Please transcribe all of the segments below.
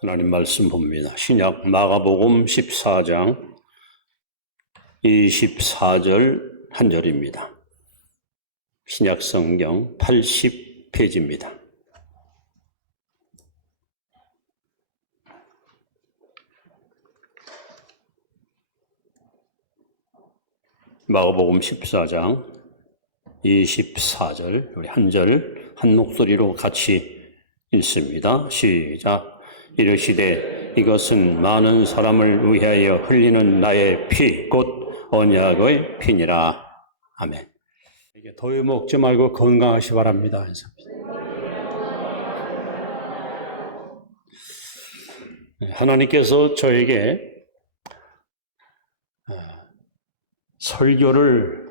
하나님 말씀 봅니다. 신약 마가복음 14장 24절 한 절입니다. 신약 성경 80페이지입니다. 마가복음 14장 24절 우리 한 절 한 목소리로 같이 읽습니다. 시작. 이르시되 이것은 많은 사람을 위하여 흘리는 나의 피 곧 언약의 피니라. 아멘. 이게 더위 먹지 말고 건강하시 바랍니다. 하나님께서 저에게 설교를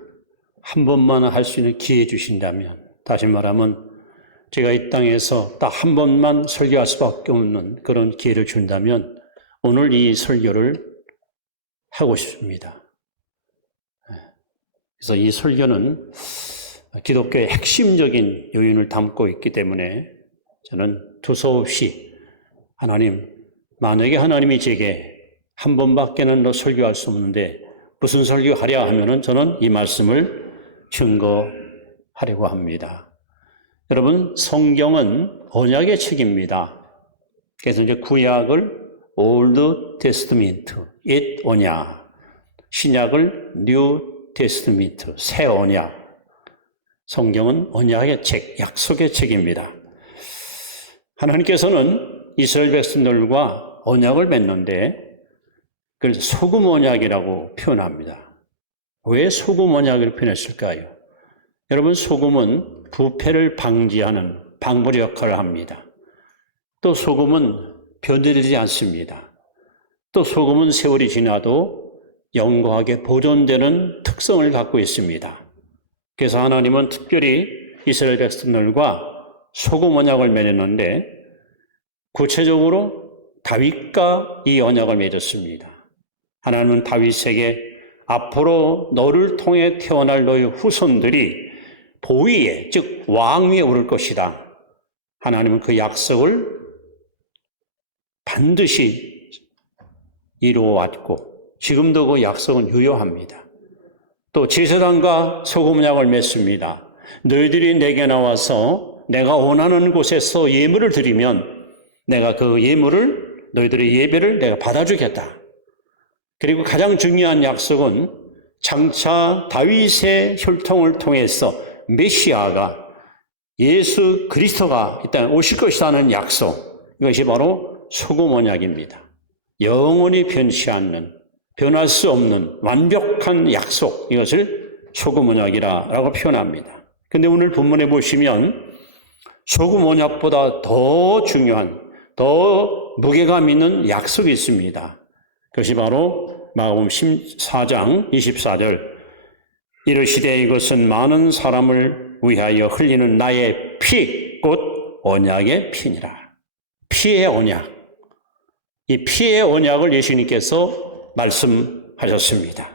한 번만 할 수 있는 기회 주신다면, 다시 말하면 제가 이 땅에서 딱 한 번만 설교할 수밖에 없는 그런 기회를 준다면 오늘 이 설교를 하고 싶습니다. 그래서 이 설교는 기독교의 핵심적인 요인을 담고 있기 때문에 저는 두서없이 하나님, 만약에 하나님이 제게 한 번밖에는 설교할 수 없는데 무슨 설교하랴 하면은 저는 이 말씀을 증거하려고 합니다. 여러분, 성경은 언약의 책입니다. 그래서 이제 구약을 Old Testament, 옛 언약, 신약을 New Testament, 새 언약. 성경은 언약의 책, 약속의 책입니다. 하나님께서는 이스라엘 백성들과 언약을 맺는데 그걸 소금 언약이라고 표현합니다. 왜 소금 언약을 표현했을까요? 여러분, 소금은 부패를 방지하는 방부제 역할을 합니다. 또 소금은 변질되지 않습니다. 또 소금은 세월이 지나도 영구하게 보존되는 특성을 갖고 있습니다. 그래서 하나님은 특별히 이스라엘 백성들과 소금 언약을 맺었는데 구체적으로 다윗과 이 언약을 맺었습니다. 하나님은 다윗에게 앞으로 너를 통해 태어날 너의 후손들이 보위에, 즉 왕위에 오를 것이다. 하나님은 그 약속을 반드시 이루어왔고 지금도 그 약속은 유효합니다. 또 제사장과 소금 언약을 맺습니다. 너희들이 내게 나와서 내가 원하는 곳에서 예물을 드리면 내가 그 예물을, 너희들의 예배를 내가 받아주겠다. 그리고 가장 중요한 약속은 장차 다윗의 혈통을 통해서 메시아가, 예수 그리스도가 이 땅에 오실 것이라는 약속, 이것이 바로 소금 언약입니다. 영원히 변치 않는, 변할 수 없는 완벽한 약속, 이것을 소금 언약이라고 표현합니다. 그런데 오늘 본문에 보시면 소금 언약보다 더 중요한, 더 무게감 있는 약속이 있습니다. 그것이 바로 마가복음 14장 24절 이르시되 이것은 많은 사람을 위하여 흘리는 나의 피, 곧 언약의 피니라. 피의 언약. 이 피의 언약을 예수님께서 말씀하셨습니다.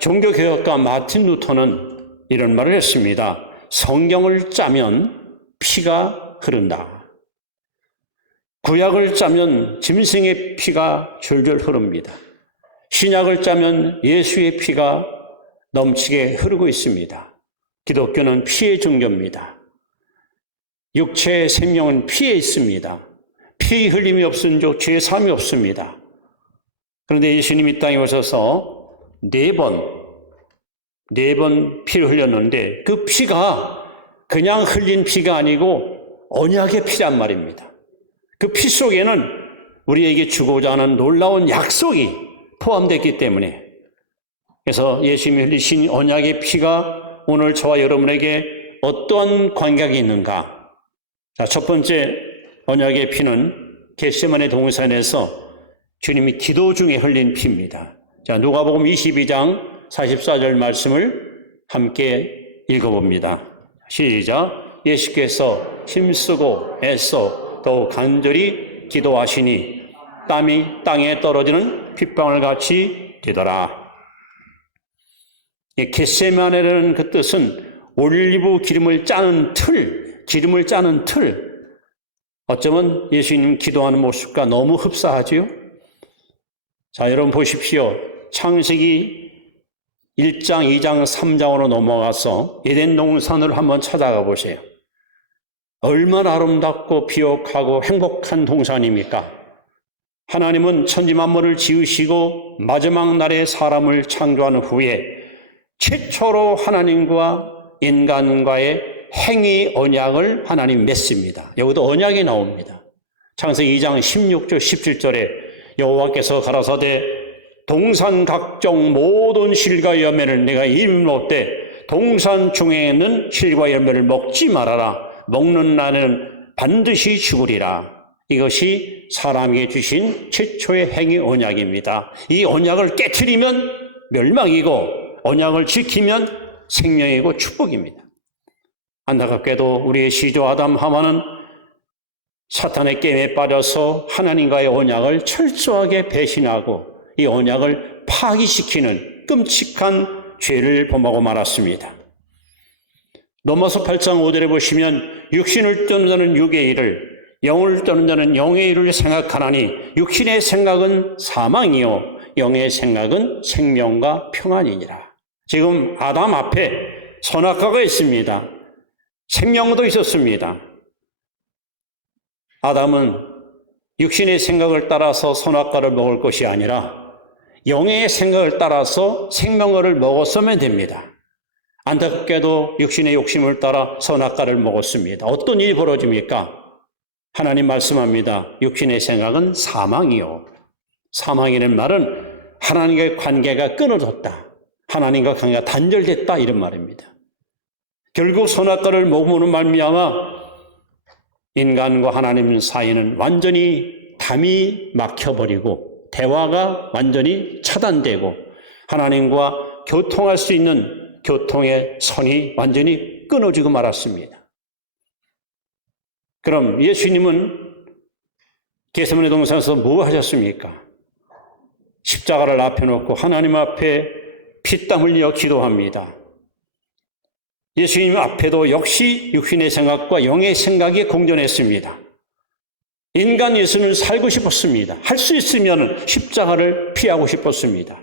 종교개혁가 마틴 루터는 이런 말을 했습니다. 성경을 짜면 피가 흐른다. 구약을 짜면 짐승의 피가 졸졸 흐릅니다. 신약을 짜면 예수의 피가 넘치게 흐르고 있습니다. 기독교는 피의 종교입니다. 육체의 생명은 피에 있습니다. 피 흘림이 없은즉 죄 사함이 없습니다. 그런데 예수님이 이 땅에 오셔서 네 번 피를 흘렸는데 그 피가 그냥 흘린 피가 아니고 언약의 피란 말입니다. 그 피 속에는 우리에게 주고자 하는 놀라운 약속이 포함되었기 때문에, 그래서 예수님이 흘리신 언약의 피가 오늘 저와 여러분에게 어떠한 관계가 있는가? 자, 첫 번째 언약의 피는 겟세마네 동산에서 주님이 기도 중에 흘린 피입니다. 자, 누가복음 22장 44절 말씀을 함께 읽어봅니다. 시작. 예수께서 힘쓰고 애써 또 간절히 기도하시니 땀이 땅에 떨어지는 핏방울 같이 되더라. 겟세마네라는 그 뜻은 올리브 기름을 짜는 틀, 어쩌면 예수님 기도하는 모습과 너무 흡사하지요? 자, 여러분 보십시오. 창세기 1장, 2장, 3장으로 넘어가서 에덴 동산을 한번 찾아가 보세요. 얼마나 아름답고 비옥하고 행복한 동산입니까? 하나님은 천지만물을 지으시고 마지막 날에 사람을 창조한 후에 최초로 하나님과 인간과의 행위 언약을 하나님 맺습니다. 여기도 언약이 나옵니다. 창세기 2장 16절 17절에 여호와께서 가라사대 동산 각종 모든 실과 열매를 내가 이미 먹되 동산 중에 있는 실과 열매를 먹지 말아라. 먹는 날은 반드시 죽으리라. 이것이 사람에게 주신 최초의 행위 언약입니다. 이 언약을 깨트리면 멸망이고 언약을 지키면 생명이고 축복입니다. 안타깝게도 우리의 시조 아담 하와는 사탄의 게임에 빠져서 하나님과의 언약을 철저하게 배신하고 이 언약을 파기시키는 끔찍한 죄를 범하고 말았습니다. 로마서 8장 5절에 보시면 육신을 떠는 자는 육의 일을 영을 떠는 자는 영의 일을 생각하나니 육신의 생각은 사망이요 영의 생각은 생명과 평안이니라. 지금 아담 앞에 선악과가 있습니다. 생명도 있었습니다. 아담은 육신의 생각을 따라서 선악과를 먹을 것이 아니라 영의 생각을 따라서 생명과를 먹었으면 됩니다. 안타깝게도 육신의 욕심을 따라 선악과를 먹었습니다. 어떤 일이 벌어집니까? 하나님 말씀합니다. 육신의 생각은 사망이요. 사망이라는 말은 하나님과의 관계가 끊어졌다. 하나님과 관계가 단절됐다 이런 말입니다. 결국 선악과를 먹음으로 말미암아 인간과 하나님 사이는 완전히 담이 막혀버리고 대화가 완전히 차단되고 하나님과 교통할 수 있는 교통의 선이 완전히 끊어지고 말았습니다. 그럼 예수님은 겟세마네 동산에서 뭐 하셨습니까? 십자가를 앞에 놓고 하나님 앞에 피땀 흘려 기도합니다. 예수님 앞에도 역시 육신의 생각과 영의 생각이 공존했습니다. 인간 예수는 살고 싶었습니다. 할 수 있으면 십자가를 피하고 싶었습니다.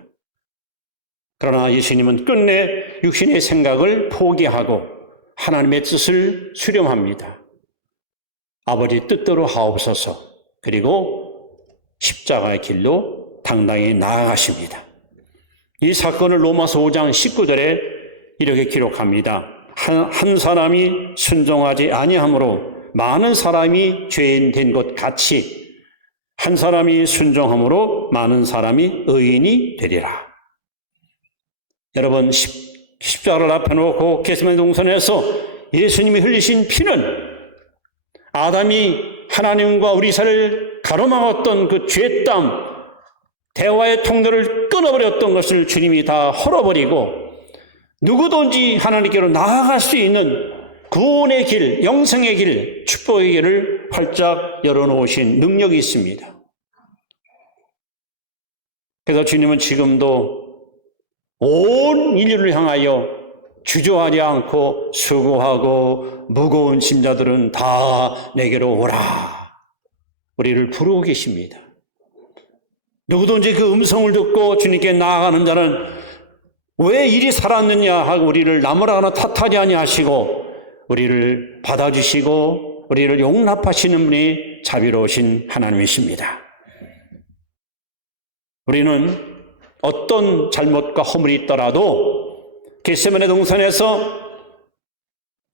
그러나 예수님은 끝내 육신의 생각을 포기하고 하나님의 뜻을 수렴합니다. 아버지 뜻대로 하옵소서. 그리고 십자가의 길로 당당히 나아가십니다. 이 사건을 로마서 5장 19절에 이렇게 기록합니다. 한 사람이 순종하지 아니함으로 많은 사람이 죄인 된 것 같이 한 사람이 순종함으로 많은 사람이 의인이 되리라. 여러분, 십자가를 앞에 놓고 겟세마네 동산에서 예수님이 흘리신 피는 아담이 하나님과 우리 사이를 가로막았던 그 죄땀, 대화의 통로를 끊어버렸던 것을 주님이 다 헐어버리고 누구든지 하나님께로 나아갈 수 있는 구원의 길, 영생의 길, 축복의 길을 활짝 열어놓으신 능력이 있습니다. 그래서 주님은 지금도 온 인류를 향하여 주저하지 않고 수고하고 무거운 짐자들은 다 내게로 오라. 우리를 부르고 계십니다. 누구든지 그 음성을 듣고 주님께 나아가는 자는 왜 이리 살았느냐 하고 우리를 나무라거나 탓하지 아니하시고 우리를 받아주시고 우리를 용납하시는 분이 자비로우신 하나님이십니다. 우리는 어떤 잘못과 허물이 있더라도 겟세마네 동산에서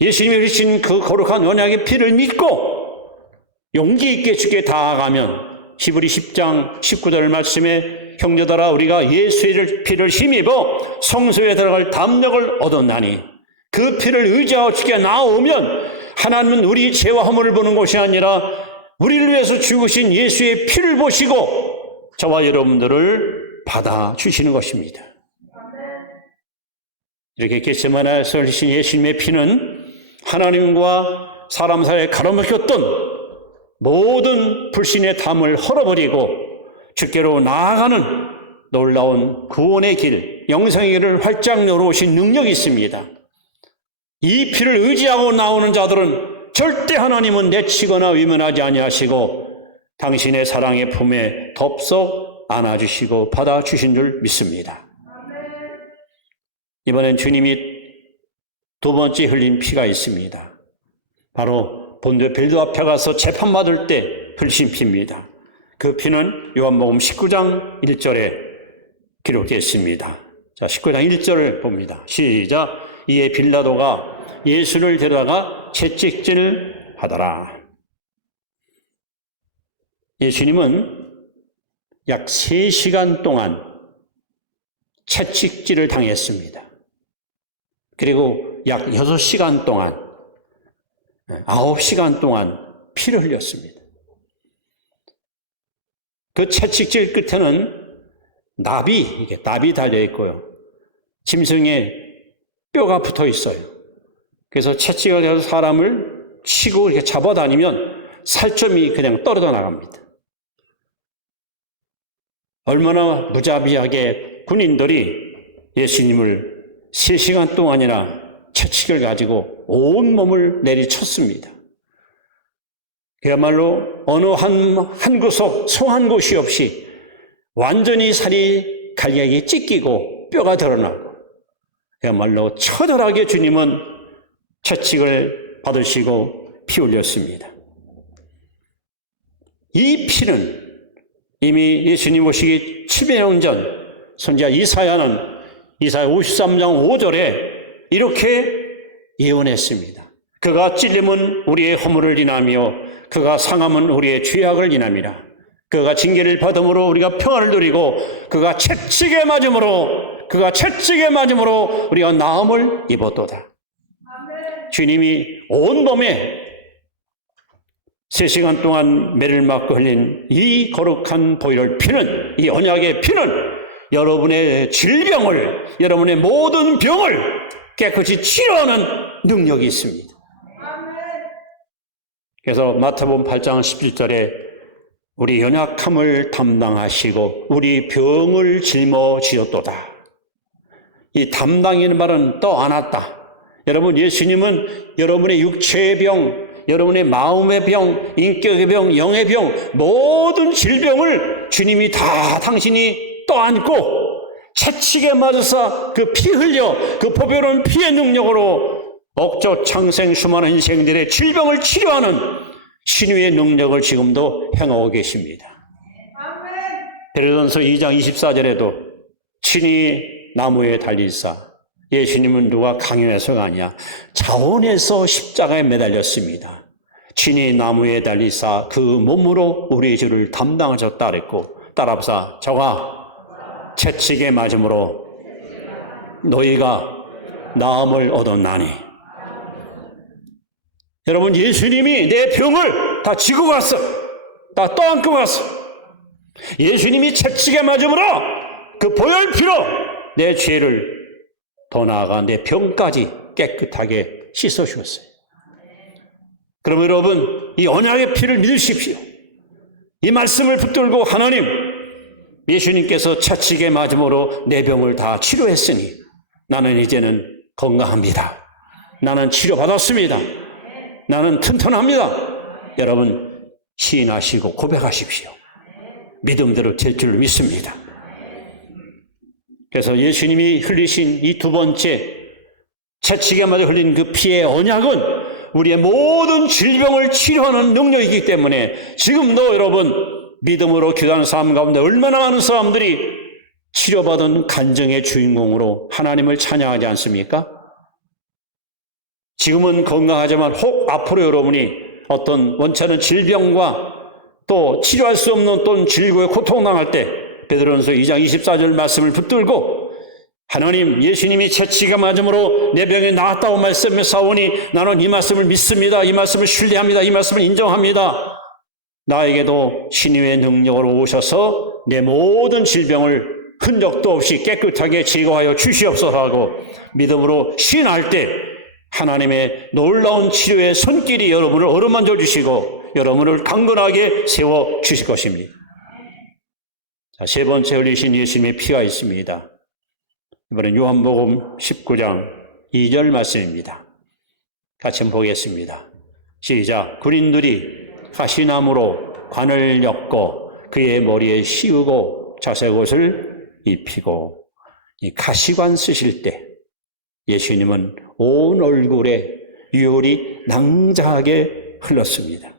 예수님이 흘리신 그 거룩한 언약의 피를 믿고 용기 있게 주께 다가가면 히브리 10장 19절 말씀에 형제들아 우리가 예수의 피를 힘입어 성소에 들어갈 담력을 얻었나니 그 피를 의지하고 주께 나오면 하나님은 우리 죄와 허물을 보는 것이 아니라 우리를 위해서 죽으신 예수의 피를 보시고 저와 여러분들을 받아주시는 것입니다. 이렇게 겟세마네에서 흘리신 예수님의 피는 하나님과 사람 사이에 가로막혔던 모든 불신의 담을 헐어버리고 주께로 나아가는 놀라운 구원의 길, 영생의 길을 활짝 열어오신 능력이 있습니다. 이 피를 의지하고 나오는 자들은 절대 하나님은 내치거나 위면하지 아니하시고 당신의 사랑의 품에 덥석 안아주시고 받아주신 줄 믿습니다. 이번엔 주님이 두 번째 흘린 피가 있습니다. 바로 본토 빌도 앞에 가서 재판받을 때 흘리신 피입니다. 그 피는 요한복음 19장 1절에 기록되어 있습니다. 자, 19장 1절을 봅니다. 시작. 이에 빌라도가 예수를 데려다가 채찍질 하더라. 예수님은 약 3시간 동안 채찍질을 당했습니다. 그리고 약 6시간 동안, 9시간 동안 피를 흘렸습니다. 그 채찍질 끝에는 납이 달려있고요. 짐승에 뼈가 붙어 있어요. 그래서 채찍을 해서 사람을 치고 이렇게 잡아다니면 살점이 그냥 떨어져 나갑니다. 얼마나 무자비하게 군인들이 예수님을 3시간 동안이나 채찍을 가지고 온 몸을 내리쳤습니다. 그야말로 어느 한 구석, 소 한 곳이 없이 완전히 살이 갈기갈기 찢기고 뼈가 드러나고 그야말로 처절하게 주님은 채찍을 받으시고 피 흘렸습니다. 이 피는 이미 예수님 오시기 700년 전 선지자 이사야는 이사야 53장 5절에 이렇게 예언했습니다. 그가 찔림은 우리의 허물을 인하며 그가 상함은 우리의 죄악을 인함이라. 그가 징계를 받음으로 우리가 평안을 누리고 그가 채찍에 맞음으로 우리가 나음을 입었도다. 주님이 온몸에 3시간 동안 매를 맞고 흘린 이 거룩한 보혈 피는, 이 언약의 피는 여러분의 질병을, 여러분의 모든 병을 깨끗이 치료하는 능력이 있습니다. 그래서 마태복음 8장 17절에 우리 연약함을 담당하시고 우리 병을 짊어지었도다. 이 담당이라는 말은 또 안았다. 여러분, 예수님은 여러분의 육체의 병, 여러분의 마음의 병, 인격의 병, 영의 병, 모든 질병을 주님이 다 당신이 떠안고 채찍에 맞아서 그 피 흘려 그 보배로운 피의 능력으로 억조 창생 수많은 인생들의 질병을 치료하는 신유의 능력을 지금도 행하고 계십니다. 베드로전서 2장 24절에도 친히 나무에 달리사, 예수님은 누가 강요해서가 아니야, 자원해서 십자가에 매달렸습니다. 친히 나무에 달리사 그 몸으로 우리의 죄를 담당하셨다 그랬고, 따라합사, 저가 채찍에 맞음으로 너희가 나음을 얻었나니. 여러분, 예수님이 내 병을 다 지고 갔어. 다 떠안고 갔어. 예수님이 채찍에 맞음으로 그 보혈피로 내 죄를, 더 나아가 내 병까지 깨끗하게 씻어주었어요. 그럼 여러분, 이 언약의 피를 믿으십시오. 이 말씀을 붙들고 하나님, 예수님께서 채찍에 맞음으로 내 병을 다 치료했으니 나는 이제는 건강합니다. 나는 치료받았습니다. 나는 튼튼합니다. 여러분, 시인하시고 고백하십시오. 믿음대로 될 줄 믿습니다. 그래서 예수님이 흘리신 이 두 번째 채찍에 맞아 흘린 그 피의 언약은 우리의 모든 질병을 치료하는 능력이기 때문에 지금도 여러분 믿음으로 기도하는 삶 가운데 얼마나 많은 사람들이 치료받은 간증의 주인공으로 하나님을 찬양하지 않습니까? 지금은 건강하지만 혹 앞으로 여러분이 어떤 원치 않은 질병과 또 치료할 수 없는 또 질고에 고통당할 때 베드로전서 2장 24절 말씀을 붙들고 하나님, 예수님이 채찍에 맞음으로 내 병이 나았다고 말씀하사오니 나는 이 말씀을 믿습니다. 이 말씀을 신뢰합니다. 이 말씀을 인정합니다. 나에게도 신유의 능력으로 오셔서 내 모든 질병을 흔적도 없이 깨끗하게 제거하여 주시옵소서 하고 믿음으로 시인할 때 하나님의 놀라운 치료의 손길이 여러분을 어루만져 주시고 여러분을 강건하게 세워 주실 것입니다. 자, 세 번째 흘리신 예수님의 피가 있습니다. 이번엔 요한복음 19장 2절 말씀입니다. 같이 한번 보겠습니다. 시작. 군인들이 가시나무로 관을 엮고 그의 머리에 씌우고 자색옷을 입히고, 이 가시관 쓰실 때 예수님은 온 얼굴에 유혈이 낭자하게 흘렀습니다.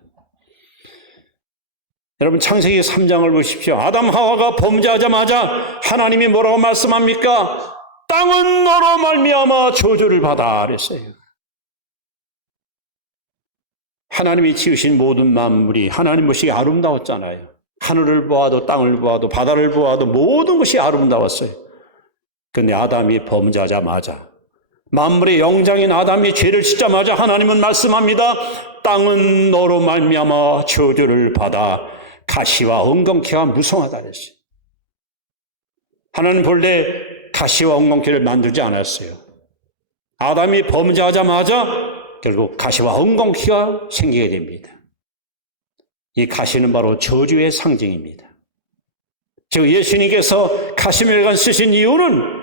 여러분, 창세기 3장을 보십시오. 아담 하와가 범죄하자마자 하나님이 뭐라고 말씀합니까? 땅은 너로 말미암아 저주를 받아 그랬어요. 하나님이 지으신 모든 만물이 하나님 보시기에 아름다웠잖아요. 하늘을 보아도 땅을 보아도 바다를 보아도 모든 것이 아름다웠어요. 그런데 아담이 범죄하자마자, 만물의 영장인 아담이 죄를 짓자마자 하나님은 말씀합니다. 땅은 너로 말미암아 저주를 받아 가시와 엉겅퀴가 무성하다 그랬어요. 하나님 본래 가시와 엉겅퀴를 만들지 않았어요. 아담이 범죄하자마자 결국 가시와 엉겅퀴가 생기게 됩니다. 이 가시는 바로 저주의 상징입니다. 즉 예수님께서 가시멜간 쓰신 이유는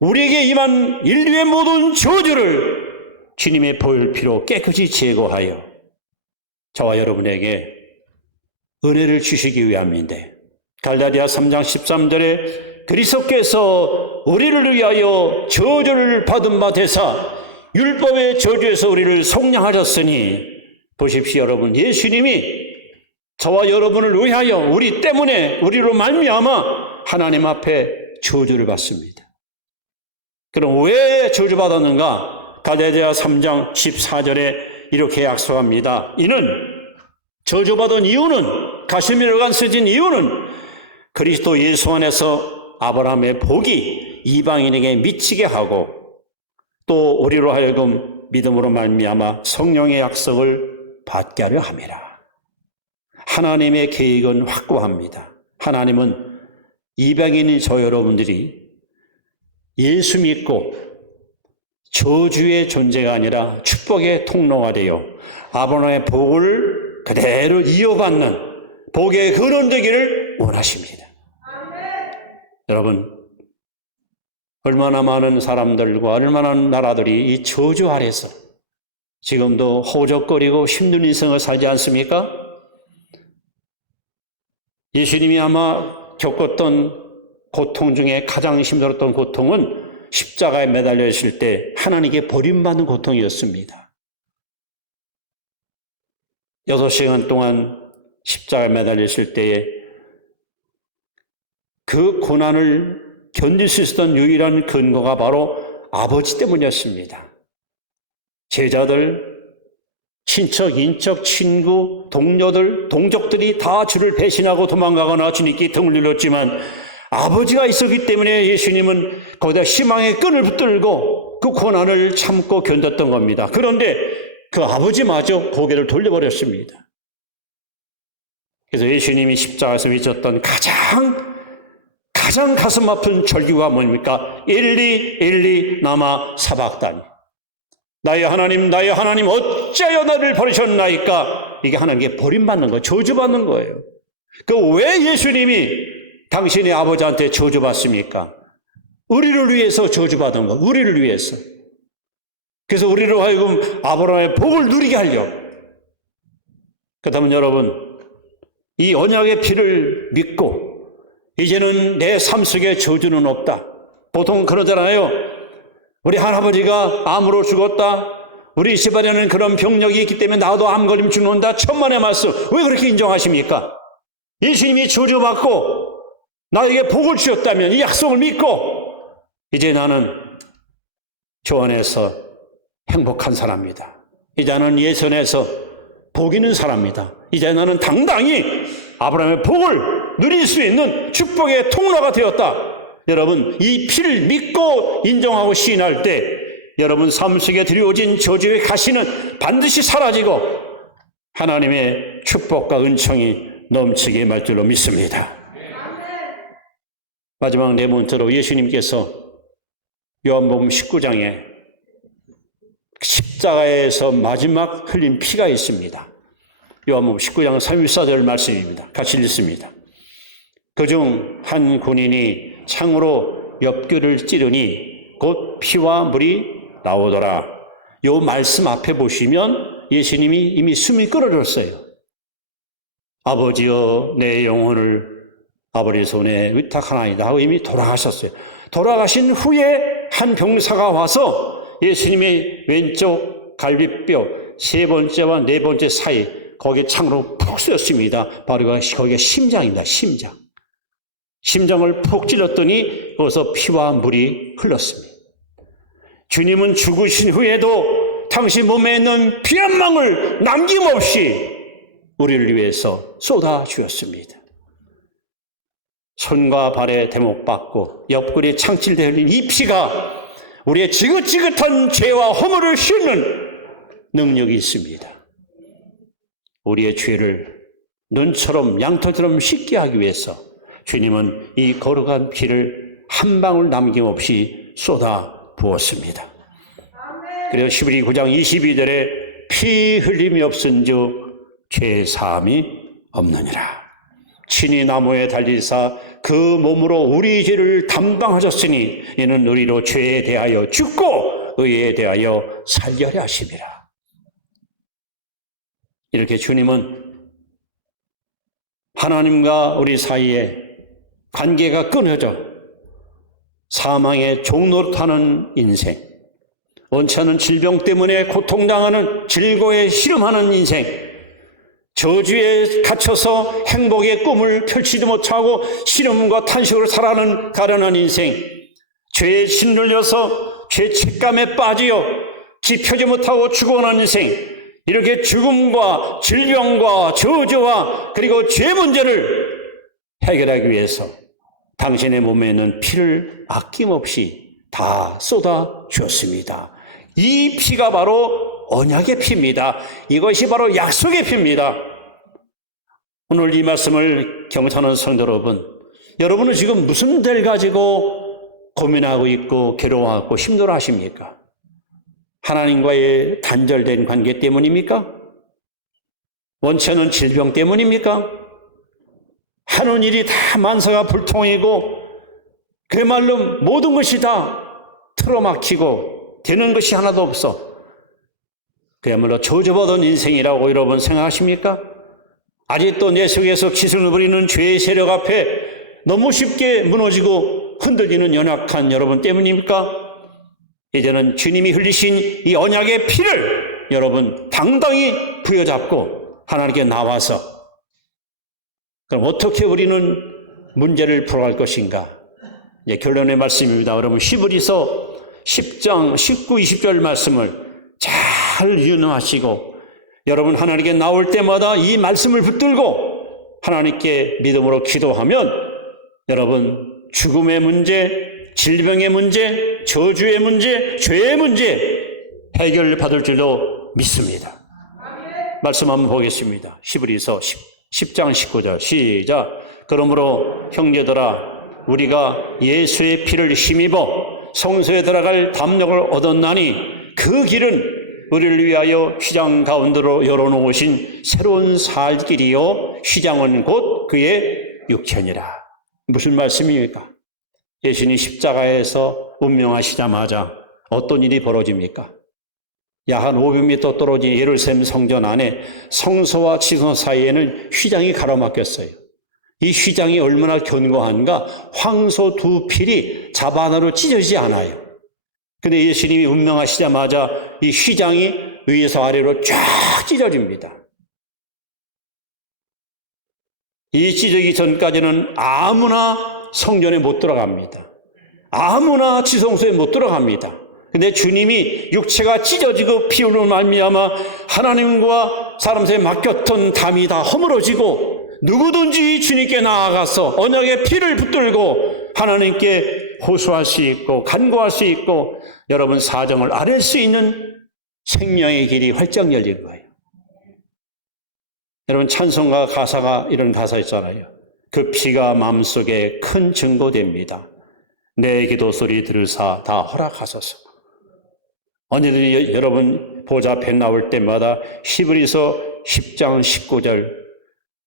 우리에게 임한 인류의 모든 저주를 주님의 보혈피로 깨끗이 제거하여 저와 여러분에게 은혜를 주시기 위함인데, 갈라디아 3장 13절에 그리스도께서 우리를 위하여 저주를 받은 바 되사 율법의 저주에서 우리를 속량하셨으니, 보십시오 여러분, 예수님이 저와 여러분을 위하여 우리 때문에 우리로 말미암아 하나님 앞에 저주를 받습니다. 그럼 왜 저주받았는가? 갈라디아 3장 14절에 이렇게 약속합니다. 이는 저주받은 이유는, 가시멜간 쓰진 이유는 그리스도 예수 안에서 아브라함의 복이 이방인에게 미치게 하고 또 우리로 하여금 믿음으로 말미암아 성령의 약속을 받게 하려 함이라. 하나님의 계획은 확고합니다. 하나님은 이방인인 저 여러분들이 예수 믿고 저주의 존재가 아니라 축복의 통로가 되어 아브라함의 복을 그대로 이어받는 복의 근원 되기를 원하십니다. 여러분, 얼마나 많은 사람들과 얼마나 많은 나라들이 이 저주 아래서 지금도 허우적거리고 힘든 인생을 살지 않습니까? 예수님이 아마 겪었던 고통 중에 가장 힘들었던 고통은 십자가에 매달려 있을 때 하나님께 버림받는 고통이었습니다. 6시간 동안 십자가에 매달려 있을 때에 그 고난을 견딜 수 있었던 유일한 근거가 바로 아버지 때문이었습니다. 제자들, 친척, 인척, 친구, 동료들, 동족들이 다 주를 배신하고 도망가거나 주님께 등을 눌렀지만 아버지가 있었기 때문에 예수님은 거기다 희망의 끈을 붙들고 그 고난을 참고 견뎠던 겁니다. 그런데 그 아버지마저 고개를 돌려버렸습니다. 그래서 예수님이 십자가에서 외쳤던 가장 가슴 아픈 절규가 뭡니까? 엘리 엘리 라마 사박다니, 나의 하나님 어찌하여 나를 버리셨나이까. 이게 하나님께 버림받는 거예요. 저주받는 거예요. 그 왜 예수님이 당신의 아버지한테 저주받습니까? 우리를 위해서 저주받은 거, 우리를 위해서. 그래서 우리로 하여금 아브라함의 복을 누리게 하려고. 그렇다면 여러분, 이 언약의 피를 믿고 이제는 내 삶 속에 저주는 없다. 보통 그러잖아요. 우리 할아버지가 암으로 죽었다. 우리 집안에는 그런 병력이 있기 때문에 나도 암 걸리면 죽는다. 천만의 말씀. 왜 그렇게 인정하십니까? 예수님이 저주받고 나에게 복을 주셨다면 이 약속을 믿고 이제 나는 주 안에서 행복한 사람이다. 이제 나는 예수 안에서 복 있는 사람이다. 이제 나는 당당히 아브라함의 복을 누릴 수 있는 축복의 통로가 되었다. 여러분, 이 피를 믿고 인정하고 시인할 때 여러분 삶 속에 들여오진 저주의 가시는 반드시 사라지고 하나님의 축복과 은총이 넘치게 말 줄로 믿습니다. 마지막 네 번째로 예수님께서 요한복음 19장에 십자가에서 마지막 흘린 피가 있습니다. 요한복음 19장 34절 말씀입니다. 같이 읽습니다. 그중 한 군인이 창으로 옆귀를 찌르니 곧 피와 물이 나오더라. 요 말씀 앞에 보시면 예수님이 이미 숨이 끊어졌어요. 아버지여 내 영혼을 아버지 손에 의탁하나이다 하고 이미 돌아가셨어요. 돌아가신 후에 한 병사가 와서 예수님의 왼쪽 갈비뼈 세 번째와 네 번째 사이 거기에 창으로 푹 쏘였습니다. 바로 거기가 심장입니다. 심장을 푹 찔렀더니 거기서 피와 물이 흘렀습니다. 주님은 죽으신 후에도 당신 몸에 있는 피 한 방울 남김없이 우리를 위해서 쏟아주었습니다. 손과 발에 대목받고 옆구리에 창칠되어 흘린 이 피가 우리의 지긋지긋한 죄와 허물을 씻는 능력이 있습니다. 우리의 죄를 눈처럼 양털처럼 씻게 하기 위해서 주님은 이 거룩한 피를 한 방울 남김없이 쏟아 부었습니다. 그래서 히브리 9장 22절에 피 흘림이 없은즉 죄 사함이 없느니라. 친히 나무에 달리사 그 몸으로 우리 죄를 담당하셨으니 이는 우리로 죄에 대하여 죽고 의에 대하여 살려야 하심이라. 이렇게 주님은 하나님과 우리 사이에 관계가 끊어져 사망의 종노릇하는 인생, 원치 않은 질병 때문에 고통당하는 질고에 씨름하는 인생, 저주에 갇혀서 행복의 꿈을 펼치지 못하고 시름과 탄식으로 살아가는 가련한 인생, 죄에 짓눌려서 죄책감에 빠지어 지펴지 못하고 죽어가는 인생, 이렇게 죽음과 질병과 저주와 그리고 죄 문제를 해결하기 위해서 당신의 몸에 있는 피를 아낌없이 다 쏟아 주었습니다. 이 피가 바로 언약의 피입니다. 이것이 바로 약속의 피입니다. 오늘 이 말씀을 경청하는 성도 여러분, 여러분은 지금 무슨 죄를 가지고 고민하고 있고 괴로워하고 힘들어 하십니까? 하나님과의 단절된 관계 때문입니까? 원치 않은 질병 때문입니까? 하는 일이 다 만사가 불통이고 그야말로 모든 것이 다 틀어막히고 되는 것이 하나도 없어. 그야말로 저주받은 인생이라고 여러분 생각하십니까? 아직도 내 속에서 기승을 부리는 죄의 세력 앞에 너무 쉽게 무너지고 흔들리는 연약한 여러분 때문입니까? 이제는 주님이 흘리신 이 언약의 피를 여러분 당당히 부여잡고 하나님께 나와서 그럼 어떻게 우리는 문제를 풀어갈 것인가? 이제 결론의 말씀입니다. 여러분 히브리서 10장 19, 20절 말씀을 잘 유념하시고 여러분 하나님께 나올 때마다 이 말씀을 붙들고 하나님께 믿음으로 기도하면 여러분 죽음의 문제, 질병의 문제, 저주의 문제, 죄의 문제 해결받을 줄로 믿습니다. 말씀 한번 보겠습니다. 히브리서 10장 19절 시작. 그러므로 형제들아 우리가 예수의 피를 힘입어 성소에 들어갈 담력을 얻었나니 그 길은 우리를 위하여 휘장 가운데로 열어놓으신 새로운 살 길이요 휘장은 곧 그의 육체니라. 무슨 말씀입니까? 예수님이 십자가에서 운명하시자마자 어떤 일이 벌어집니까? 약 한 500m 떨어진 예루살렘 성전 안에 성소와 지성 사이에는 휘장이 가로막혔어요. 이 휘장이 얼마나 견고한가? 황소 두 필이 자바나로 찢어지지 않아요. 근데 예수님이 운명하시자마자 이 휘장이 위에서 아래로 쫙 찢어집니다. 이 찢어지기 전까지는 아무나 성전에 못 들어갑니다. 아무나 지성소에 못 들어갑니다. 근데 주님이 육체가 찢어지고 피 흘림으로 말미암아 하나님과 사람 사이에 막혔던 담이 다 허물어지고 누구든지 주님께 나아가서 언약의 피를 붙들고 하나님께 호소할 수 있고 간구할 수 있고 여러분 사정을 아뢰 수 있는 생명의 길이 활짝 열린 거예요. 여러분 찬송가 가사가 이런 가사 있잖아요. 그 피가 마음속에 큰 증거됩니다. 내 기도 소리 들으사 다 허락하소서. 언제든지 여러분 보좌 앞에 나올 때마다 히브리서 10장 19절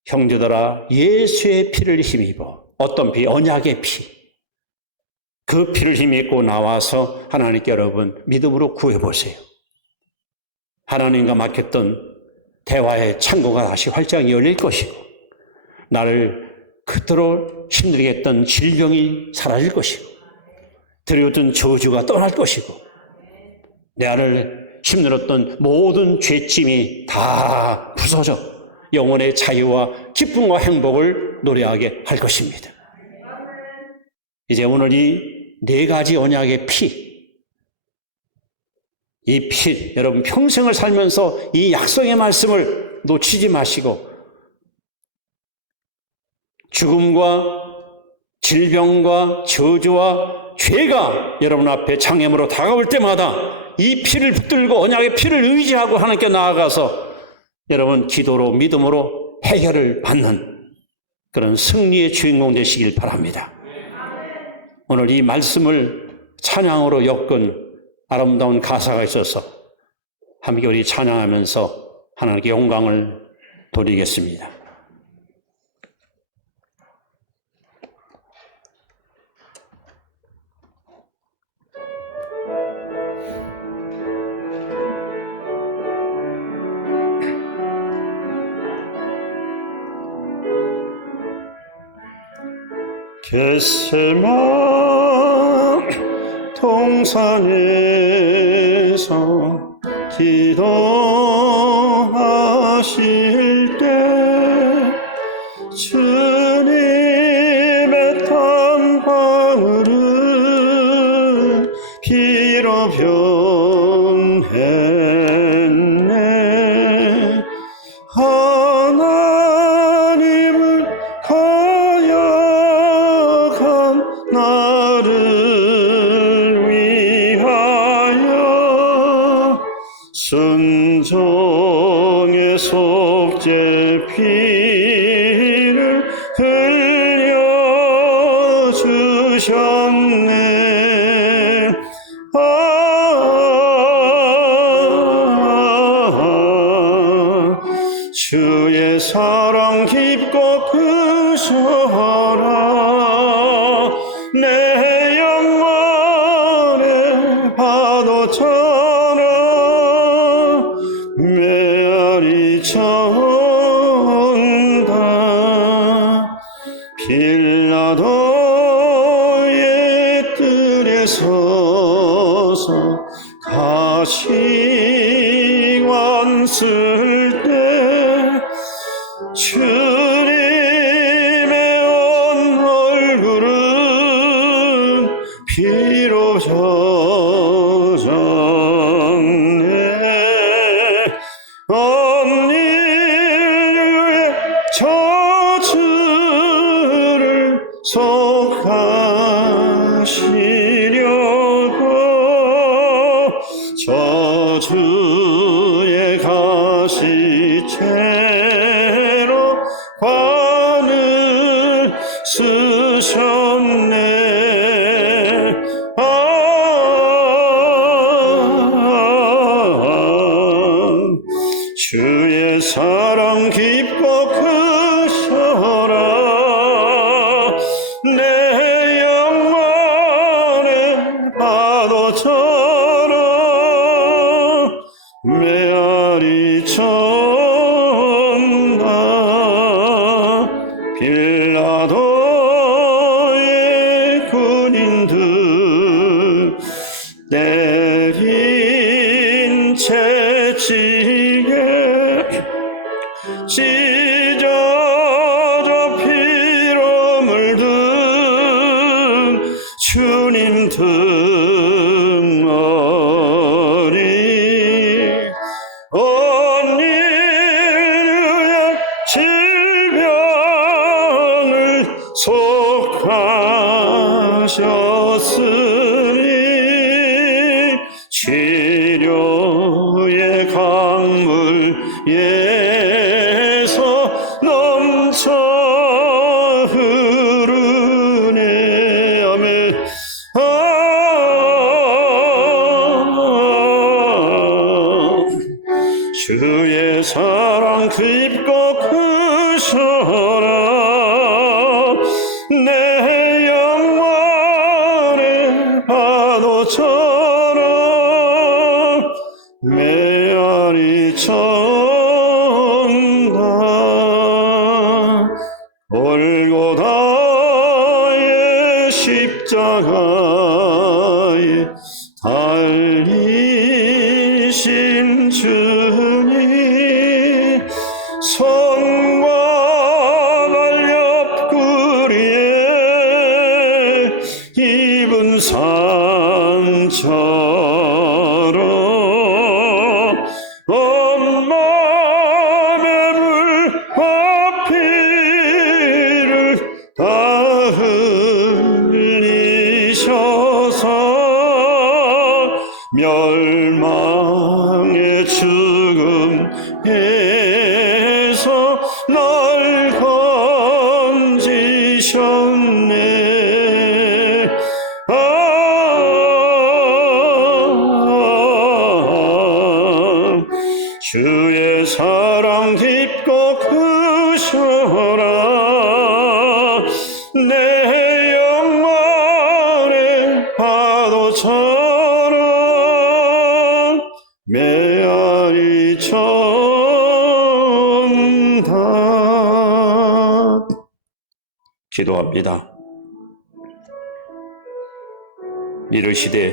형제들아 예수의 피를 힘입어. 어떤 피? 언약의 피. 그 피를 힘입고 나와서 하나님께 여러분 믿음으로 구해보세요. 하나님과 막혔던 대화의 창고가 다시 활짝 열릴 것이고, 나를 그토록 힘들게 했던 질병이 사라질 것이고, 두려웠던 저주가 떠날 것이고, 내 안을 힘들었던 모든 죄짐이 다 부서져 영혼의 자유와 기쁨과 행복을 노래하게 할 것입니다. 이제 오늘 이 네 가지 언약의 피, 이 피, 여러분 평생을 살면서 이 약속의 말씀을 놓치지 마시고, 죽음과 질병과 저주와 죄가 여러분 앞에 장애물로 다가올 때마다 이 피를 붙들고 언약의 피를 의지하고 하나님께 나아가서 여러분 기도로 믿음으로 해결을 받는 그런 승리의 주인공 되시길 바랍니다. 오늘 이 말씀을 찬양으로 엮은 아름다운 가사가 있어서 함께 우리 찬양하면서 하나님께 영광을 돌리겠습니다. 겟세마네 동산에서 기도하실 때 주님의 땀방울은 피로 변했네. 하나님을 거역한 나를 위하여 순종의 속죄 피를 흘려주셨네. 주의 사랑 깊고 크셔라. 내 영혼의 파도처럼 메아리 쳐온다. 빌라도의 뜰에 서서 가시관 쓸 때 주님의 온 얼굴은 피로 젖었네. 온 인류의 저주를 속하시려고 저주의 가시채로 관을 쓰셨네. 주의 사랑 깊고 크셔라. 내 영혼의 파도처럼 메아리 쳐온다. 빌라도의 군인들 내린 채찍에 찢어져 피로 물든 주님 등머리 온 인류의 질병을 속하셨으니 치료의 강물 예서 넘쳐 흐르네. 아멘. 주의 사랑 깊고 크셔라. 내 영혼의 파도처럼 메아리 십자가에 달리신 주님, 손과 발 옆구리에 입은 상처로 온 몸에 물과 피를 다 흘리셔서 멸망의 죽음에서 날 건지셨네. 주의 사랑 깊고 크셔라. 내 영혼의 파도처럼 메아리 전다. 기도합니다. 이르시되